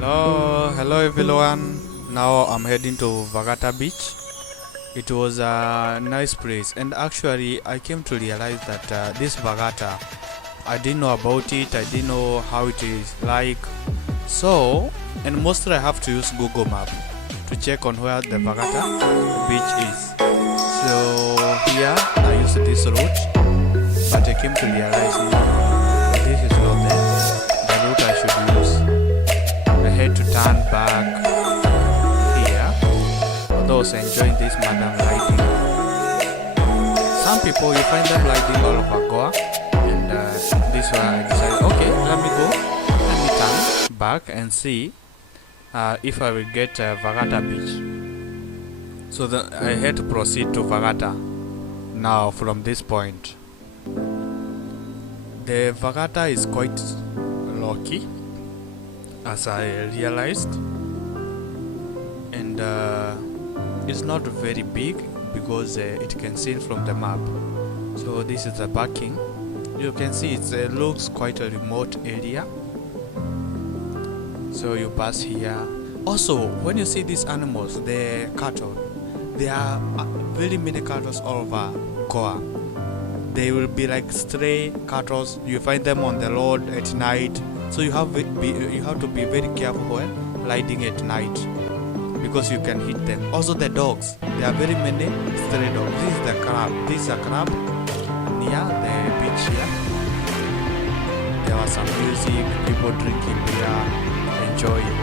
Hello everyone. Now I'm heading to Vagator Beach. It was a nice place, and actually I came to realize that this Vagator, I didn't know about it. I didn't know how it is like. So, and mostly I have to use Google Map to check on where the Vagator beach is. So here I used this route, but I came to realize no, this is not the route I should use. I had to turn back here, although I was enjoying this madam riding. Some people, you find them riding all over Goa, and this is where I decided, okay, let me turn back and see if I will get Vagator Beach. So I had to proceed to Vagator now from this point. The Vagator is quite rocky, as I realized, and it's not very big because it can see from the map. So this is the parking. You can see it looks quite a remote area. So you pass here. Also, when you see these animals, the cattle, there are very many cattle all over Goa. They will be like stray cattle. You find them on the road at night. So you have to be very careful when riding at night, because you can hit them. Also the dogs, there are very many stray dogs. This is the crab. This is a crab near the beach here. There was some music, people drinking beer, enjoying.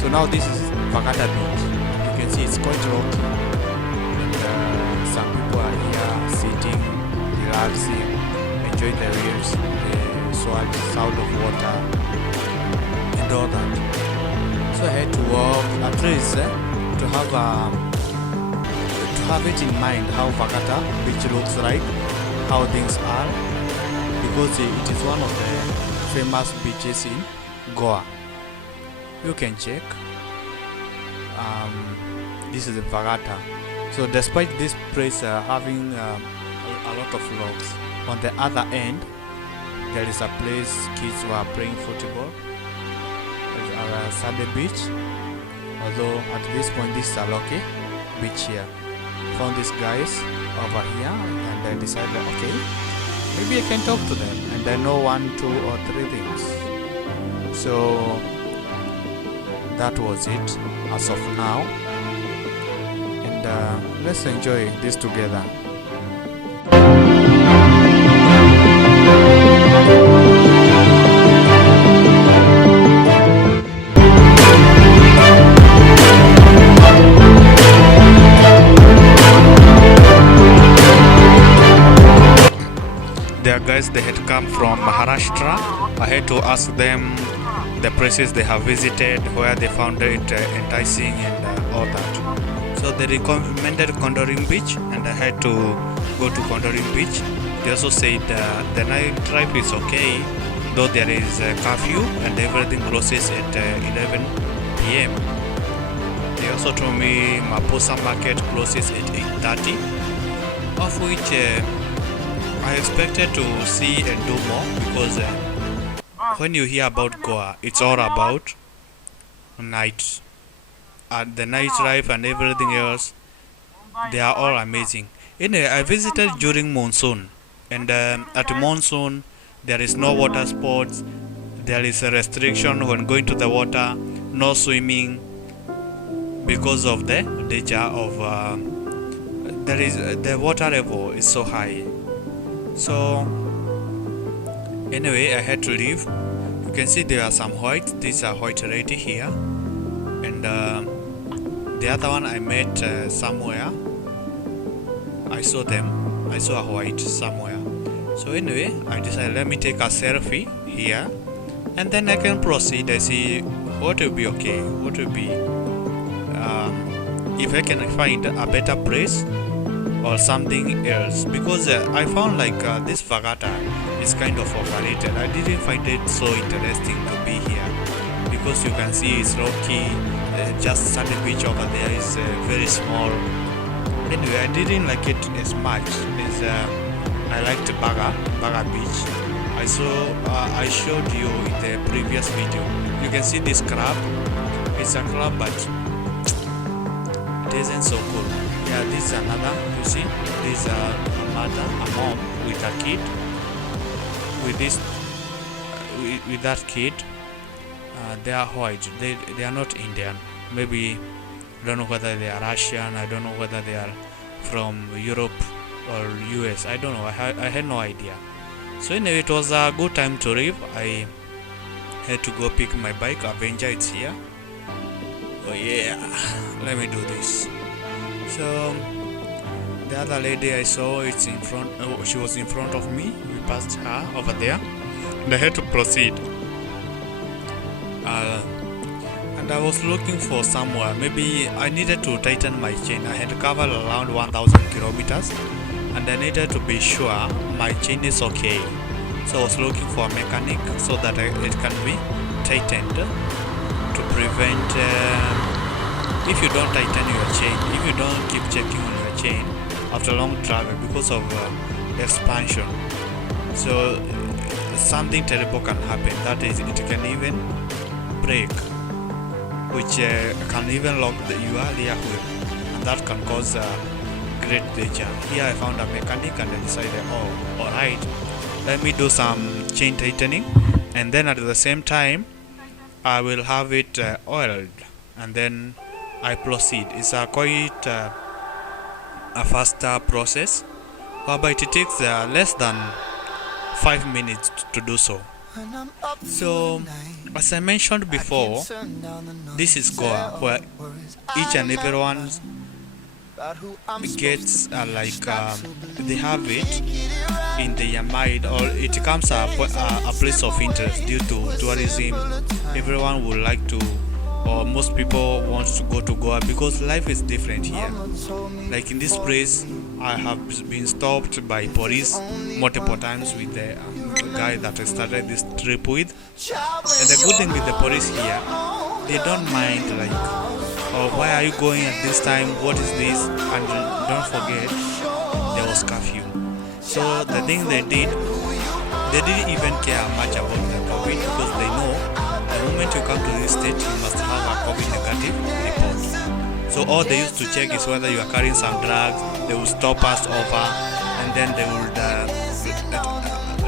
So now this is Vagator Beach. You can see it's quite rocky, and some people are here sitting, relaxing, enjoying the waves, the sound of water, and all that. So I had to walk at least to have it in mind how Vagator Beach looks like, how things are, because it is one of the famous beaches in Goa. You can check. This is the Vagator. So despite this place having a lot of logs, on the other end there is a place kids were playing football at Sunday beach. Although at this point this is a lucky beach here. Found these guys over here, and I decided, okay, maybe I can talk to them and I know 1, 2 or 3 things. So that was it as of now, and let's enjoy this together. There guys, they had come from Maharashtra. I had to ask them the places they have visited, where they found it enticing, and all that. So they recommended Condolim Beach, and I had to go to Condolim Beach. They also said the night drive is okay, though there is a curfew and everything closes at 11 p.m. They also told me Maposa Market closes at 8:30, of which I expected to see and do more, because when you hear about Goa, it's all about night. The night drive and everything else, they are all amazing. Anyway, I visited during monsoon, and at monsoon there is no water sports. There is a restriction when going to the water, no swimming, because of the danger of the water level is so high. So anyway, I had to leave. You can see there are some white. These are white lady here, and the other one I met somewhere. I saw a white somewhere. So anyway, I decided, let me take a selfie here, and then I can proceed. I see what will be okay, what will be if I can find a better place or something else, because I found like this Vagator is kind of overrated. I didn't find it so interesting to be here, because you can see it's rocky. Just Sandy Beach over there is very small. Anyway, I didn't like it as much as I liked Baga Beach. I showed you in the previous video. You can see this crab It's a club, but it isn't so cool. Yeah, this is another. You see, this is a mom with a kid. With this, with that kid, they are white. They are not Indian. Maybe I don't know whether they are Russian. I don't know whether they are from Europe or US. I don't know. I had no idea. So anyway, it was a good time to leave. I had to go pick my bike. Avenger, it's here. Oh yeah, let me do this. So the other lady I saw, it's in front. Oh, she was in front of me. We passed her over there, and I had to proceed. And I was looking for somewhere. Maybe I needed to tighten my chain. I had covered around 1,000 kilometers, and I needed to be sure my chain is okay. So I was looking for a mechanic so that it can be tightened to prevent if you don't tighten your chain, if you don't keep checking on your chain after long travel because of expansion. So something terrible can happen. That is, it can even break, which can even lock your rear wheel, and that can cause great danger. Here I found a mechanic and I decided, oh, alright, let me do some chain tightening, and then at the same time I will have it oiled, and then I proceed. It's quite a faster process, but it takes less than 5 minutes to do so. So as I mentioned before, this is Goa, where each and everyone gets they have it in their mind, or it becomes a place of interest due to tourism. Everyone would like to, or most people want to go to Goa because life is different here. Like in this place, I have been stopped by police multiple times with the guy that I started this trip with. And the good thing with the police here, they don't mind like, oh, why are you going at this time? What is this? And don't forget, there was curfew. So the thing they did, they didn't even care much about the COVID because they know the moment you come to this state, you must have a COVID negative report. So all they used to check is whether you are carrying some drugs. They will stop us over, and then they would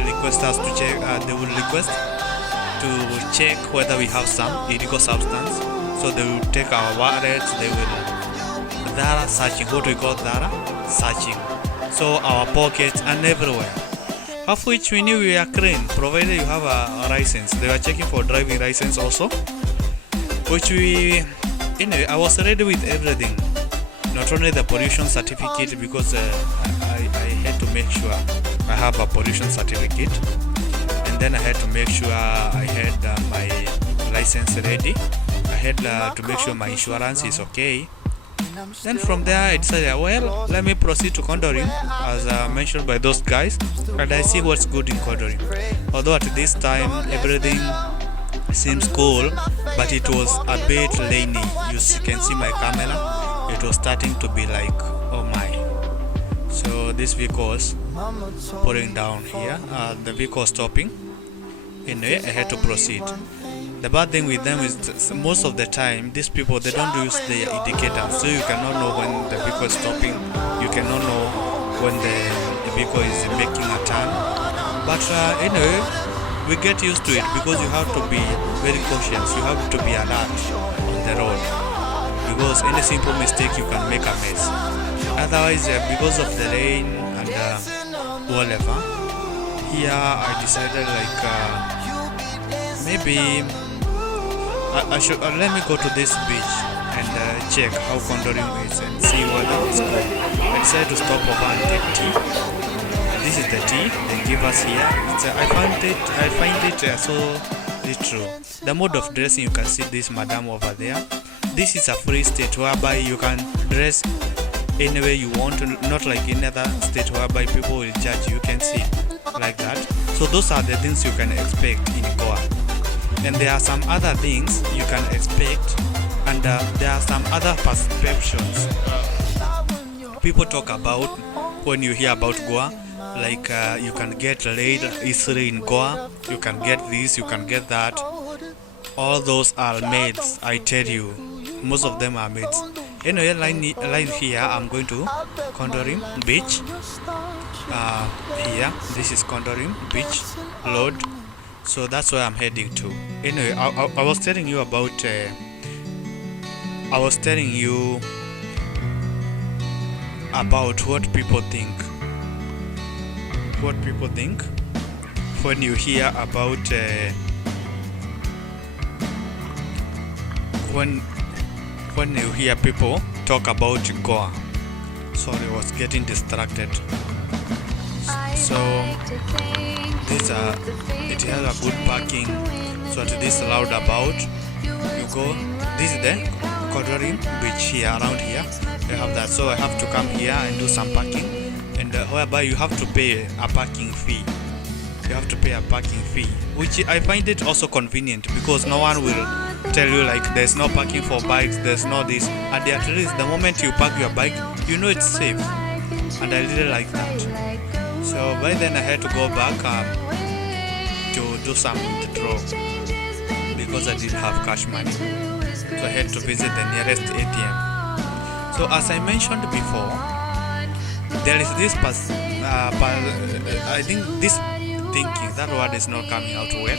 request us to check. They will request to check whether we have some illegal substance. So they will take our wallets. They will Dara searching. What we call Dara searching. So our pockets and everywhere. Of which we knew we are clean, provided you have a license. They were checking for driving license also, which anyway, I was ready with everything. Not only the pollution certificate, because I had to make sure I have a pollution certificate, and then I had to make sure I had my license ready. I had to make sure my insurance is okay. Then from there I decided, well, let me proceed to Condolim, as mentioned by those guys, and I see what's good in Condolim. Although at this time everything seems cool, but it was a bit rainy. You can see my camera, it was starting to be like, oh my. So this vehicle was pouring down here, the vehicle was stopping. Anyway, I had to proceed. The bad thing with them is most of the time these people, they don't use the indicator, so you cannot know when the vehicle is stopping, you cannot know when the vehicle is making a turn. But anyway, we get used to it because you have to be very cautious, you have to be alert on the road, because any simple mistake you can make a mess. Otherwise, because of the rain and whatever, here I decided maybe I should let me go to this beach and check how Condolim is and see whether it's cool. I decided to stop over and take tea. This is the tea they give us here. I find it so true. The mode of dressing, you can see this madam over there. This is a free state whereby you can dress any way you want, not like in other state whereby people will judge you. You can see like that. So those are the things you can expect in Goa. And there are some other things you can expect, and there are some other perceptions people talk about when you hear about Goa, like you can get laid easily in Goa, you can get this, you can get that. All those are maids, I tell you. Most of them are maids. Anyway, line here, I'm going to Condolim Beach. Here, this is Condolim Beach Road. So that's where I'm heading to. Anyway, I was telling you about. I was telling you about what people think. What people think when you hear about when you hear people talk about Goa. Sorry, I was getting distracted. So these are, it has a good parking. So to this roundabout, you go. This is the Condolim Beach here, around here. You have that. So I have to come here and do some parking, and whereby you have to pay a parking fee. You have to pay a parking fee, which I find it also convenient because no one will tell you like there's no parking for bikes, there's no this, and at least the moment you park your bike, you know it's safe, and I really like that. So by then I had to go back to do some withdraw because I didn't have cash money, so I had to visit the nearest ATM. So as I mentioned before, there is this I think this thinking, that word is not coming out well,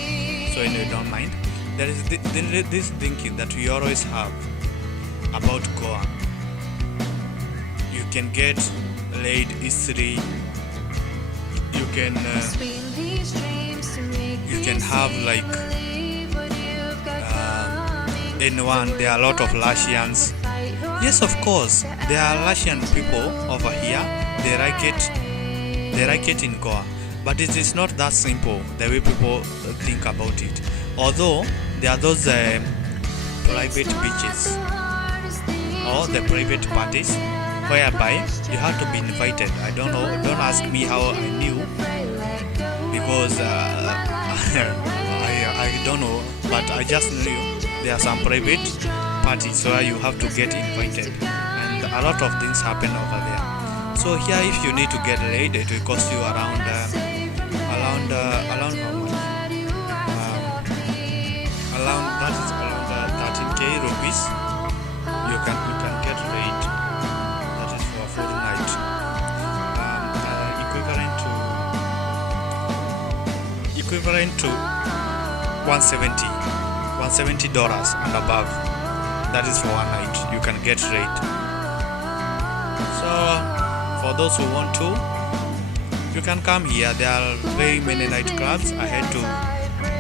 so anyway, don't mind. There is this thinking that we always have about Goa. You can get laid easily. You can have like anyone. There are a lot of Russians. Yes, of course, there are Russian people over here. They like it in Goa. But it is not that simple the way people think about it. Although there are those private beaches or the private parties whereby you have to be invited. I don't know. Don't ask me how I knew because I don't know. But I just knew there are some private parties where you have to get invited, and a lot of things happen over there. So here, if you need to get laid, it will cost you around how much? That is around 13k rupees. You can get laid. That is for a fortnight. Equivalent to $170 and above. That is for one night. You can get laid. So for those who want to, you can come here. There are very many nightclubs. I had to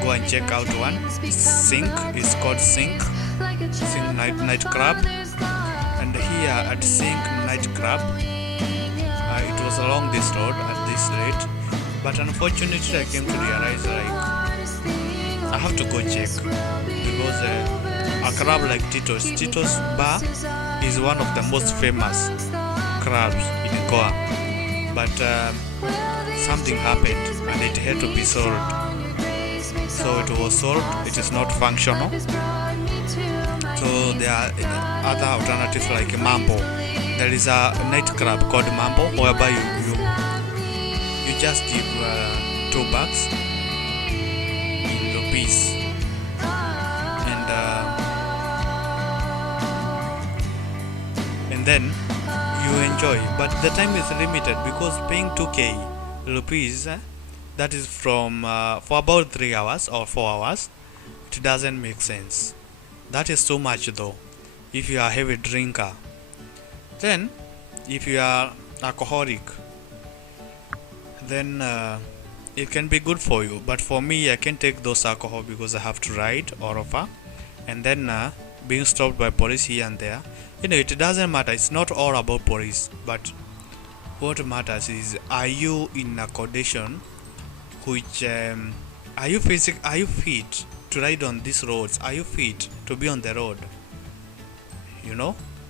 go and check out one. Sink is called Sink Nightclub, and here at Sink Nightclub, it was along this road at this rate. But unfortunately, I came to realize like I have to go check because a club like Tito's Bar is one of the most famous clubs in Goa. But something happened and it had to be sold. So it was sold. It is not functional. So there are other alternatives like Mambo. There is a nightclub called Mambo whereby you just give $2 in rupees, and then you enjoy. But the time is limited because paying 2k rupees, that is from for about 3 hours or 4 hours, it doesn't make sense. That is too much though if you are a heavy drinker. Then if you are alcoholic, then it can be good for you. But for me, I can't take those alcohol because I have to ride all over, and then being stopped by police here and there. It doesn't matter. It's not all about police, but what matters is, are you in a condition which are you fit to ride on these roads? Are you fit to be on the road?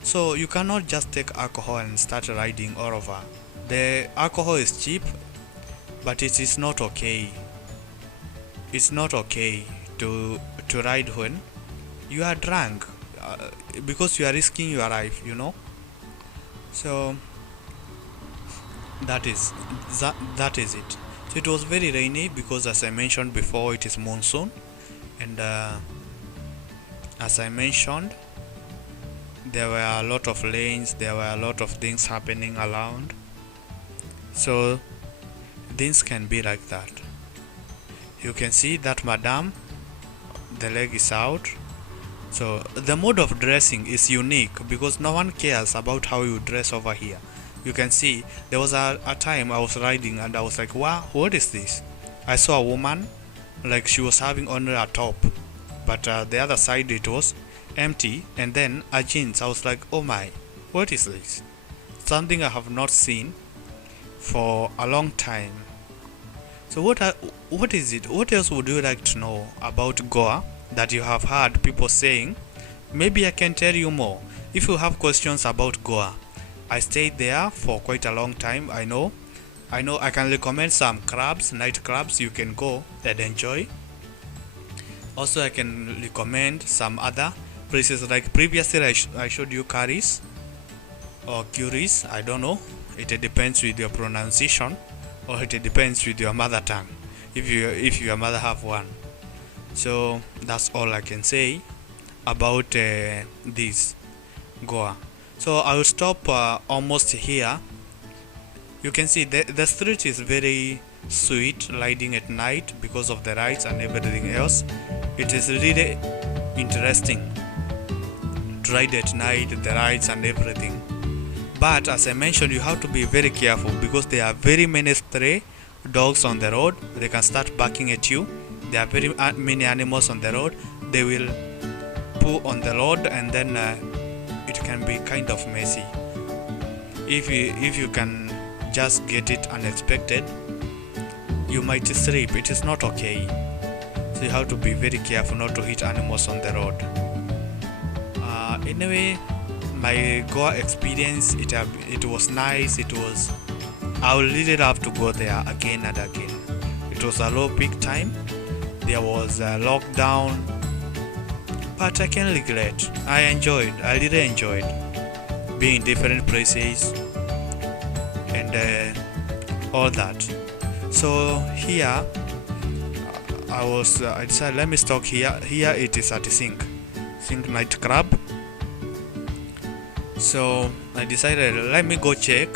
So you cannot just take alcohol and start riding all over. The alcohol is cheap, but it is not okay. It's not okay to ride when you are drunk, because you are risking your life. So that is it. So it was very rainy because, as I mentioned before, it is monsoon, and As I mentioned, there were a lot of lanes, there were a lot of things happening around. So things can be like that. You can see that madam, the leg is out. So the mode of dressing is unique because no one cares about how you dress over here. You can see there was a time I was riding and I was like, wow, what is this? I saw a woman like she was having only a top, but the other side it was empty, and then a jeans. I was like, oh my, what is this? Something I have not seen for a long time. So what is it? What else would you like to know about Goa that you have heard people saying? Maybe I can tell you more. If you have questions about Goa, I stayed there for quite a long time. I know I can recommend some clubs, night clubs you can go and enjoy. Also I can recommend some other places, like previously I showed you Caris or Curies, I don't know. It depends with your pronunciation, or it depends with your mother tongue, if your mother have one. So that's all I can say about this Goa. So I will stop almost here. You can see the street is very sweet riding at night because of the rides and everything else. It is really interesting to ride at night, the rides and everything. But as I mentioned, you have to be very careful because there are very many stray dogs on the road. They can start barking at you. There are very many animals on the road. They will poo on the road, and then it can be kind of messy. If you can just get it unexpected, you might slip. It is not okay. So you have to be very careful not to hit animals on the road. Anyway, my Goa experience, it was nice. I would really love to go there again and again. It was a low peak time. There was a lockdown, but I can't regret. I really enjoyed being in different places and all that. So here I decided, let me stop here. Here it is at Sink Nightclub. So I decided, let me go check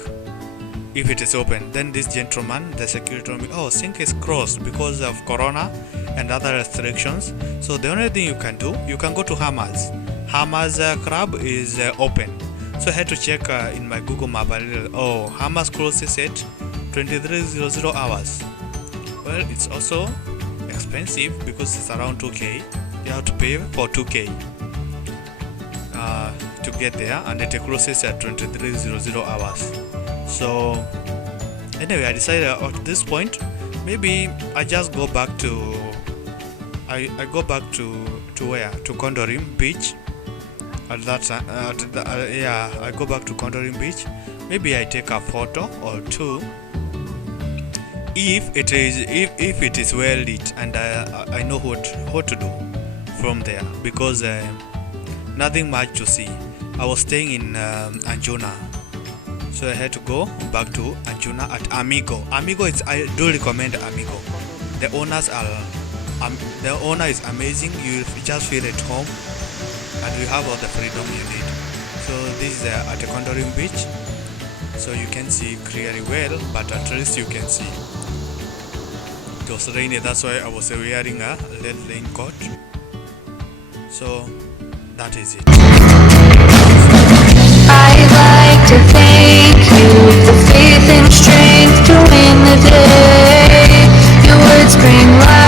if it is open. Then this gentleman, the security, told me, oh, Sink is closed because of Corona and other restrictions. So the only thing you can do, you can go to Hamas. Hamas club is open. So I had to check in my Google map. Oh, Hamas closes at 23:00 hours. Well, it's also expensive because it's around 2k. You have to pay for 2k to get there, and it closes at 23:00 hours. So anyway, I decided at this point, maybe I just go back to I go back to where? To Condolim Beach. At that I go back to Condolim Beach. Maybe I take a photo or two if it is well lit, and I know what to do from there, because nothing much to see. I was staying in Anjuna, so I had to go back to Anjuna at Amigo. I do recommend Amigo. The owner is amazing. You just feel at home, and you have all the freedom you need. So this is at the Condolim Beach, so you can see clearly well, but at least you can see. It was rainy, that's why I was wearing a red raincoat. So that is it. I'd like to thank you for faith and strength to win the day. Your words bring life.